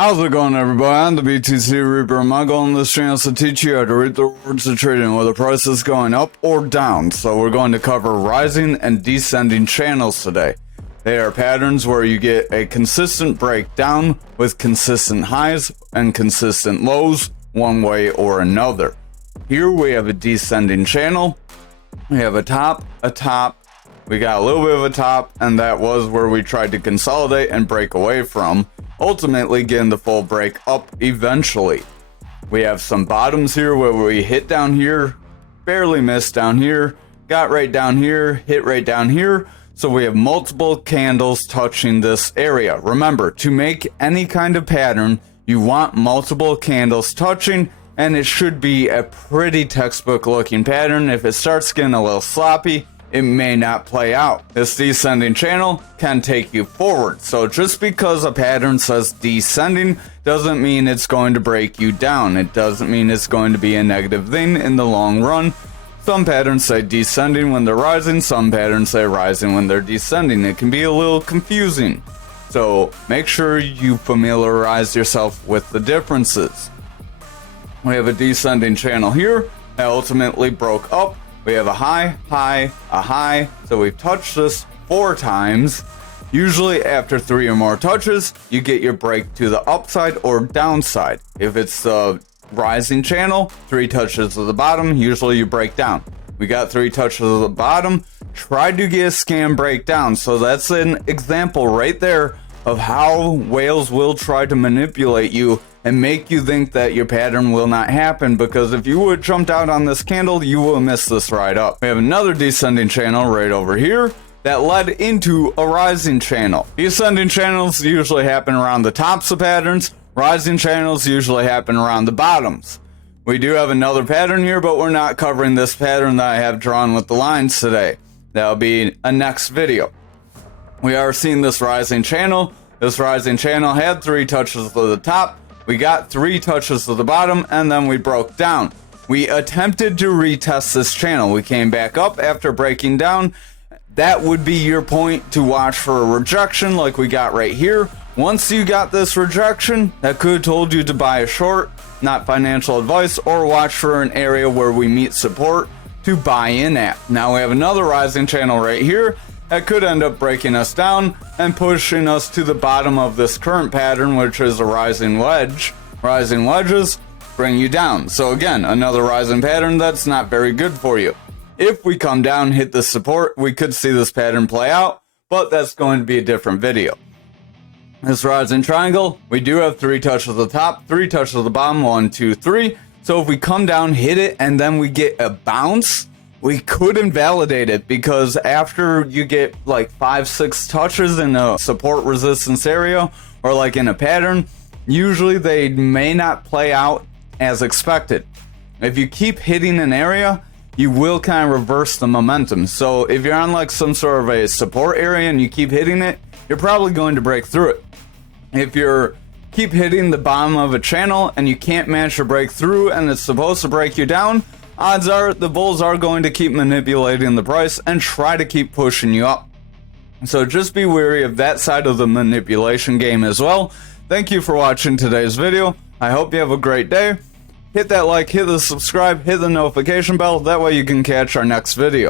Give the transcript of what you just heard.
How's it going, everybody? I'm the BTC Reaper. My goal on this channel is to teach you how to read the words of trading, whether price is going up or down. So we're going to cover rising and descending channels today. They are patterns where you get a consistent breakdown with consistent highs and consistent lows one way or another. Here we have a descending channel. We have a top, we got a little bit of a top, and that was where we tried to consolidate and break away from, ultimately getting the full break up eventually. We have some bottoms here where we hit down here, barely missed down here, got right down here, hit right down here. So we have multiple candles touching this area. Remember, to make any kind of pattern, you want multiple candles touching, and it should be a pretty textbook looking pattern. If it starts getting a little sloppy, it may not play out. This descending channel can take you forward. So just because a pattern says descending doesn't mean it's going to break you down. It doesn't mean it's going to be a negative thing in the long run. Some patterns say descending when they're rising, some patterns say rising when they're descending. It can be a little confusing. So make sure you familiarize yourself with the differences. We have a descending channel here that ultimately broke up. We have a high, a high. So we've touched this 4 times. Usually after 3 or more touches, you get your break to the upside or downside. If it's the rising channel, 3 touches to the bottom, usually you break down. We got 3 touches to the bottom, tried to get a scam breakdown. So that's an example right there of how whales will try to manipulate you and make you think that your pattern will not happen, because if you would jumped out on this candle, you will miss this ride up. We have another descending channel right over here that led into a rising channel. Descending channels usually happen around the tops of patterns. Rising channels usually happen around the bottoms. We do have another pattern here, but we're not covering this pattern that I have drawn with the lines today. That'll be a next video. We are seeing this rising channel. This rising channel had 3 touches to the top. We got 3 touches to the bottom, and then we broke down. We attempted to retest this channel. We came back up after breaking down. That would be your point to watch for a rejection like we got right here. Once you got this rejection, that could have told you to buy a short, not financial advice, or watch for an area where we meet support to buy in at. Now we have another rising channel right here that could end up breaking us down and pushing us to the bottom of this current pattern, which is a rising wedge. Rising wedges bring you down. So again, another rising pattern that's not very good for you. If we come down, hit the support, we could see this pattern play out, but that's going to be a different video. This rising triangle, we do have 3 touches at the top, 3 touches at the bottom, 1, 2, 3. So if we come down, hit it, and then we get a bounce, we could invalidate it, because after you get like 5-6 touches in a support resistance area or like in a pattern, usually they may not play out as expected. If you keep hitting an area, you will kind of reverse the momentum. So if you're on like some sort of a support area and you keep hitting it, you're probably going to break through it. If you're keep hitting the bottom of a channel and you can't manage to break through and it's supposed to break you down, odds are the bulls are going to keep manipulating the price and try to keep pushing you up. So just be wary of that side of the manipulation game as well. Thank you for watching today's video. I hope you have a great day. Hit that like, hit the subscribe, hit the notification bell. That way you can catch our next video.